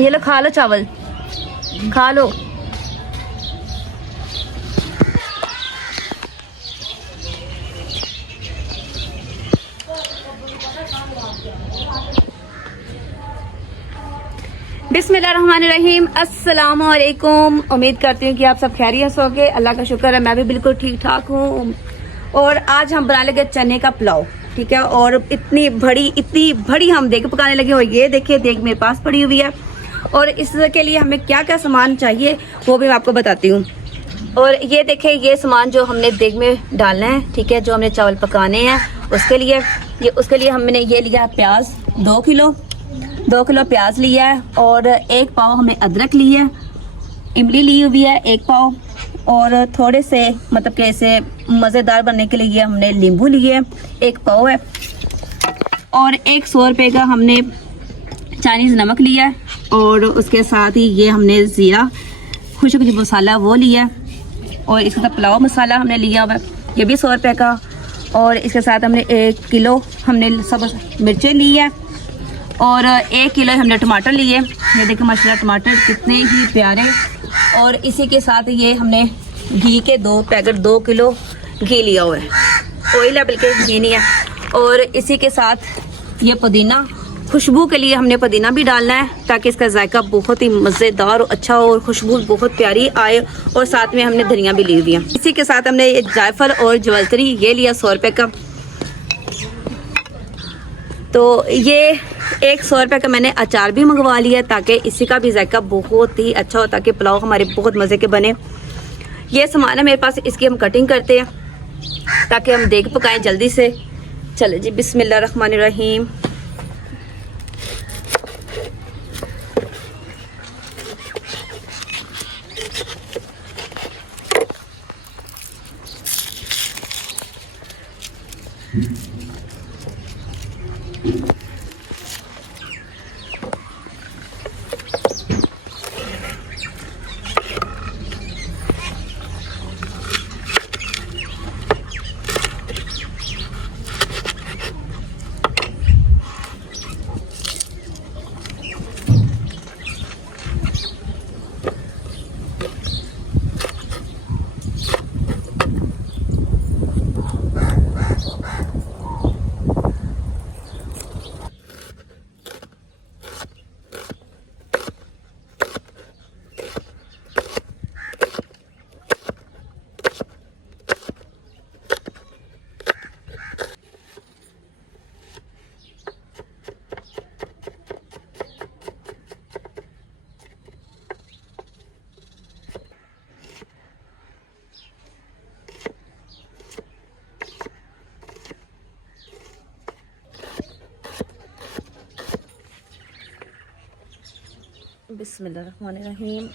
ये लो खा लो चावल, खा लो। बिस्मिल्लाहिर्रहमानिर्रहीम, अस्सलाम वालेकुम। उम्मीद करती हूँ कि आप सब खैरियत से होंगे। अल्लाह का शुक्र है मैं भी बिल्कुल ठीक ठाक हूँ। और आज हम बना लेंगे चने का पुलाव, ठीक है। और इतनी बड़ी हम देग पकाने लगे हो। ये देखिए देग मेरे पास पड़ी हुई है। और इसके लिए हमें क्या क्या सामान चाहिए वो भी मैं आपको बताती हूँ। और ये देखिए ये सामान जो हमने देग में डालना है, ठीक है, जो हमने चावल पकाने हैं उसके लिए हमने ये लिया प्याज 2 किलो, 2 किलो प्याज लिया है। और 1 पाव हमने अदरक लिया है, इमली ली हुई है 1 पाव। और थोड़े से मतलब कि ऐसे मज़ेदार बनने के लिए हमने नींबू लिए है 1 पाव है। और 100 रुपये का हमने चाइनीज़ नमक लिया है। और उसके साथ ही ये हमने ज़ीरा खुशक जो मसाला वो लिया है। और इसके साथ पुलाव मसाला हमने लिया हुआ है, ये भी 100 रुपये का। और इसके साथ हमने 1 किलो हमने सब मिर्चें ली है। और 1 किलो हमने टमाटर लिए। ये देखिए माशाल्लाह टमाटर कितने ही प्यारे। और इसी के साथ ये हमने घी के 2 पैकेट 2 किलो घी लिया हुआ है, ऑयल है बल्कि घी नहीं है। और इसी के साथ ये पुदीना, खुशबू के लिए हमने पुदीना भी डालना है ताकि इसका जायका बहुत ही मज़ेदार और अच्छा हो और खुशबू बहुत प्यारी आए। और साथ में हमने धनिया भी ली हुई है। इसी के साथ हमने ये जायफल और जवैतरी ये लिया 100 रुपये का। तो ये 100 रुपये का मैंने अचार भी मंगवा लिया ताकि इसी का भी जायका बहुत ही अच्छा हो, ताकि पुलाव हमारे बहुत मज़े के बने। ये सामान है मेरे पास, इसकी हम कटिंग करते हैं ताकि हम देग पकाएं जल्दी से। चलो जी, बिस्मिल्लाहिर्रहमानिर्रहीम। बिस्मिल्लाहिर्रहमानिर्रहीम।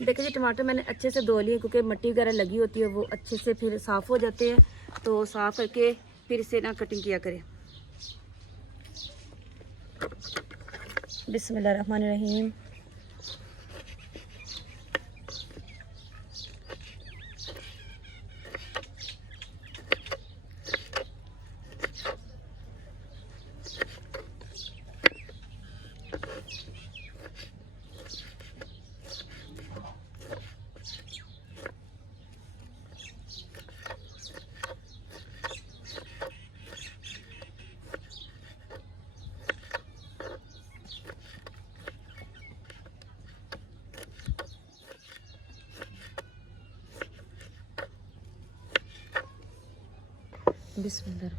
देखिए जी टमाटर मैंने अच्छे से धो लिए क्योंकि मिट्टी वगैरह लगी होती है, वो अच्छे से फिर साफ़ हो जाते हैं। तो साफ़ करके फिर इसे ना कटिंग किया करें। बिस्मिल्लाहिर्रहमानिर्रहीम। बिस्मिल्लाह।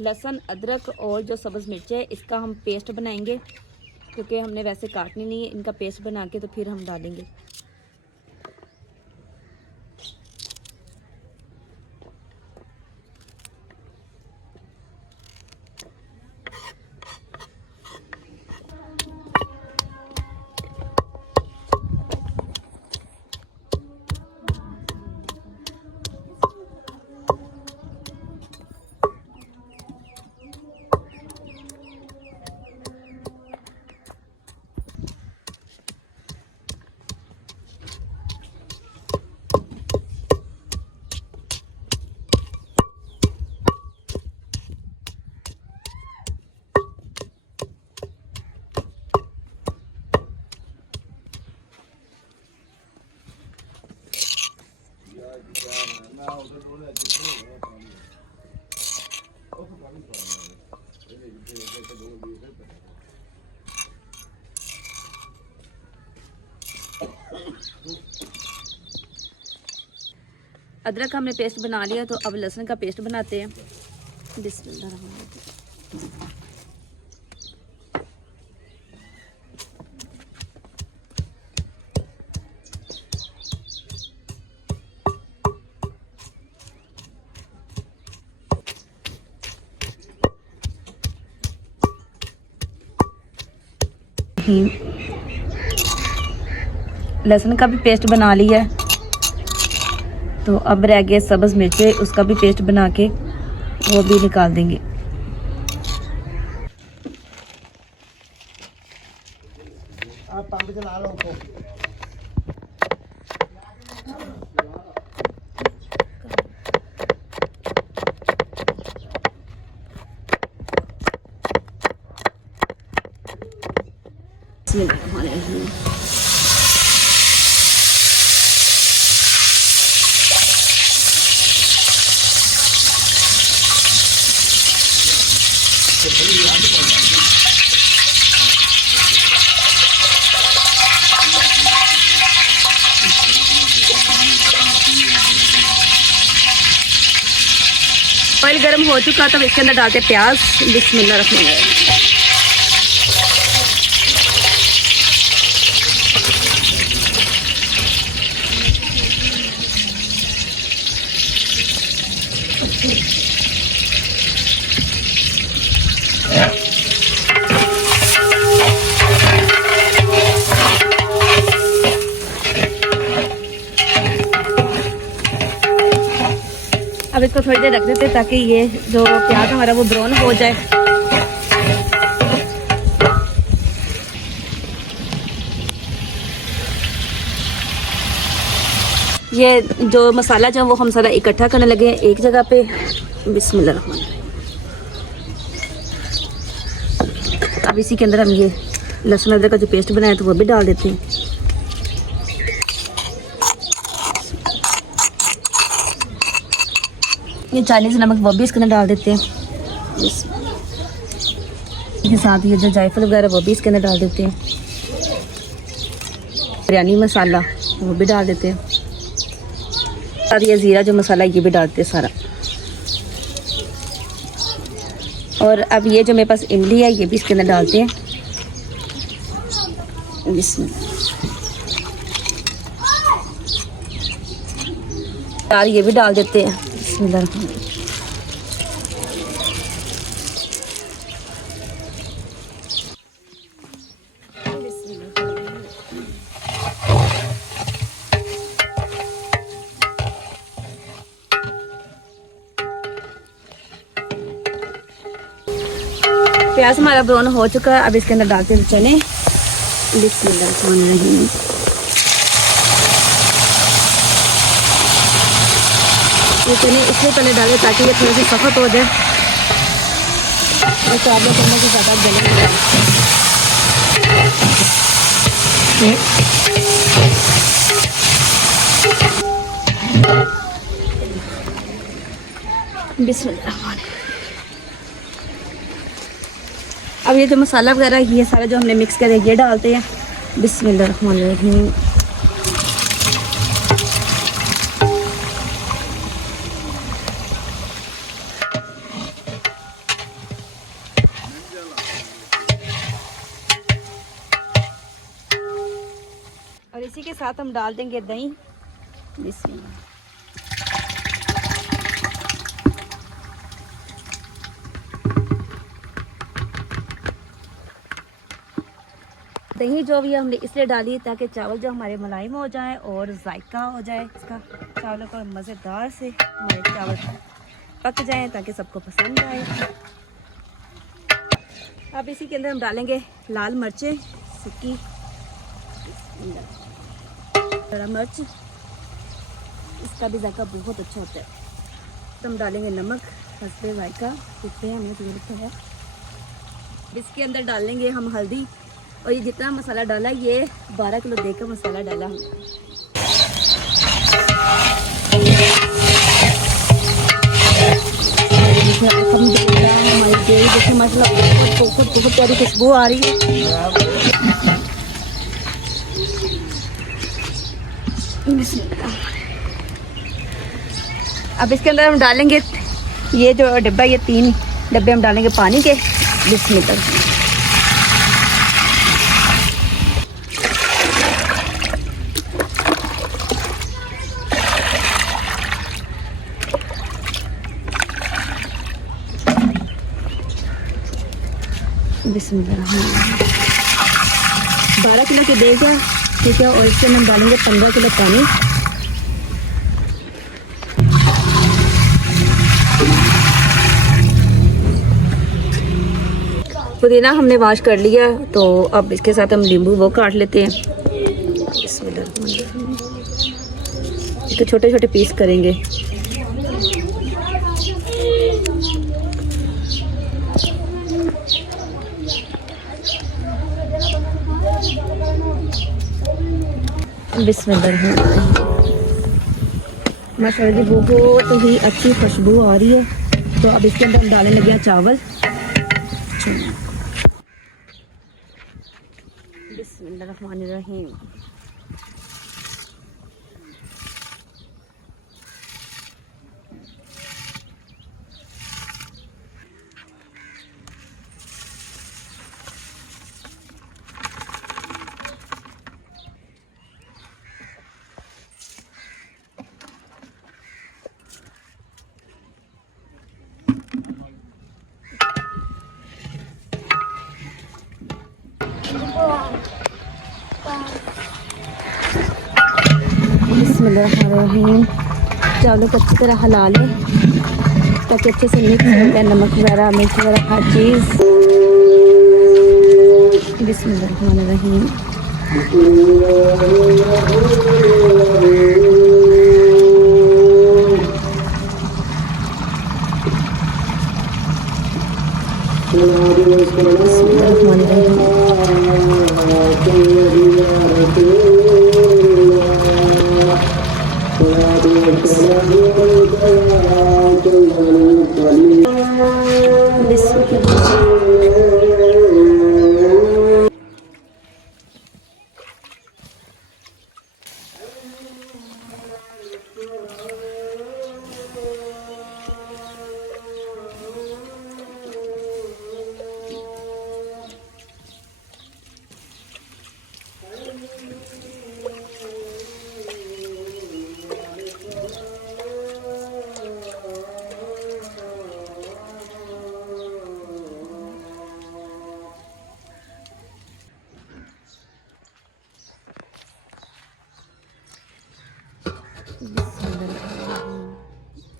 लहसुन, अदरक और जो सब्ज़ मिर्च है इसका हम पेस्ट बनाएंगे, क्योंकि हमने वैसे काटनी नहीं है। इनका पेस्ट बना के तो फिर हम डालेंगे। अदरक हमने पेस्ट बना लिया, तो अब लहसुन का पेस्ट बनाते हैं। बिस्मिल्लाह। लहसुन का भी पेस्ट बना लिया है, तो अब रह गया सब्ज़ मिर्चें, उसका भी पेस्ट बना के वो भी निकाल देंगे। आप पंप चला लो उनको। ऑयल गर्म हो चुका, तब इसके अंदर डालते प्याज। बिस्मिल्लाह रखने अब इसको थोड़ी देर रख देते हैं, ताकि ये जो प्याज हमारा वो ब्राउन हो जाए। ये जो मसाला जो वो हम सारा इकट्ठा करने लगे हैं एक जगह पे। बिस्मिल्लाह रहमान रहीम। अब इसी के अंदर हम ये लहसुन अदरक का जो पेस्ट बनाया तो वो भी डाल देते हैं। ये चाइनीज़ नमक वो भी इसके अंदर डाल देते हैं। इसके साथ ये जो जायफल वगैरह वो भी इसके अंदर डाल देते हैं। बिरयानी मसाला वो भी डाल देते हैं, और ये ज़ीरा जो मसाला ये भी डालते हैं सारा। और अब ये जो मेरे पास इमली है ये भी इसके अंदर डालते हैं। यार ये भी डाल देते हैं। बिस्मिल्लाह। प्याज हमारा ब्राउन हो चुका है, अब इसके अंदर डालते हैं चने। बिस्मिल्लाह। ये चने इसलिए पहले डाले ताकि ये थोड़े से सख्त हो जाए, और चावल करने से ज़्यादा गले। बिस्मिल्लाह। अब ये जो मसाला वगैरह ये सारा जो हमने मिक्स करे ये डालते हैं। बिस्मिल्लाहिर्रहमानिर्रहीम। और इसी के साथ हम डाल देंगे दही। बिस्मिल्लाह। दही जो भी हमने इसलिए डाली है ताकि चावल जो हमारे मुलायम हो जाए और जायका हो जाए इसका, चावलों का मज़ेदार से हमारे चावल पक जाए ताकि सबको पसंद आए। अब इसी के अंदर हम डालेंगे लाल मिर्चें सूखी, हरा मिर्च, इसका भी जायका बहुत अच्छा होता है। तो हम डालेंगे नमक हस्बे जायका, कितने हमें ज़रूरत है। इसके अंदर डालेंगे हम हल्दी, और ये जितना मसाला डाला ये 12 किलो देकर मसाला डाला हमने। हमारी डेरी देखिए माशाल्लाह बहुत प्यारी खुशबू आ रही है। अब इसके अंदर हम डालेंगे ये जो डिब्बा, ये 3 डब्बे हम डालेंगे पानी के। बिस्मिल्लाह। बिस्मिल्लाह। 12 किलो के देगा, ठीक है। और इसके हम डालेंगे 15 किलो पानी। पुदीना हमने वॉश कर लिया, तो अब इसके साथ हम नींबू वो काट लेते हैं। इसके छोटे छोटे पीस करेंगे। बिस्मिल्लाह। माशाल्लाह जी बहुत ही अच्छी खुशबू आ रही है। तो अब इसके अंदर हम डालने लगे हैं चावल। बिस्मिल्लाहिर्रहमानिर्रहीम। बिस्मिल्लाहिर्रहमानिर्रहीम। चावलों को अच्छी तरह हिला लें ताकि अच्छे से मिक्स हो जाए, नमक वगैरह मिर्च वगैरह हर चीज़। बिस्मिल्लाहिर्रहमानिर्रहीम।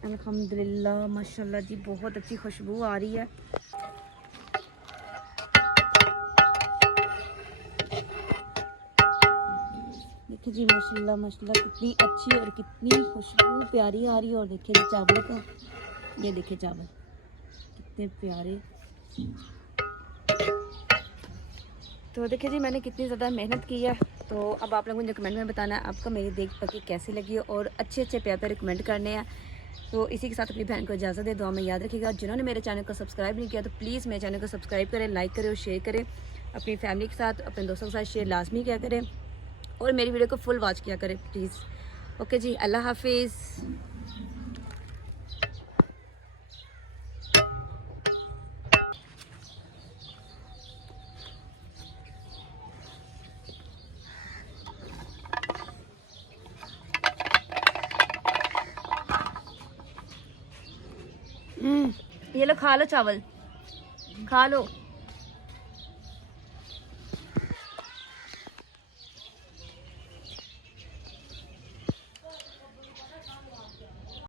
अल्हम्दुलिल्लाह माशाल्लाह जी बहुत अच्छी खुशबू आ रही है। देखिए जी माशाल्लाह माशाल्लाह कितनी अच्छी और कितनी खुशबू प्यारी आ रही है। और देखिए जी चावलों का, ये देखिए चावल कितने प्यारे। तो देखिए जी मैंने कितनी ज़्यादा मेहनत की है तो अब आप लोगों ने कमेंट में बताना है आपको मेरी देख पकी कैसी लगी और अच्छे अच्छे प्यार प्यारे कमेंट करने हैं। तो इसी के साथ अपनी बहन को इजाज़त दे, दुआ में याद रखिएगा। जिन्होंने मेरे चैनल को सब्सक्राइब नहीं किया तो प्लीज़ मेरे चैनल को सब्सक्राइब करें, लाइक करें और शेयर करें। अपनी फैमिली के साथ, अपने दोस्तों के साथ शेयर लाजमी किया करें और मेरी वीडियो को फुल वॉच किया करें प्लीज़। ओके जी, अल्लाह हाफिज़। ये लो, खा लो चावल, खा लो।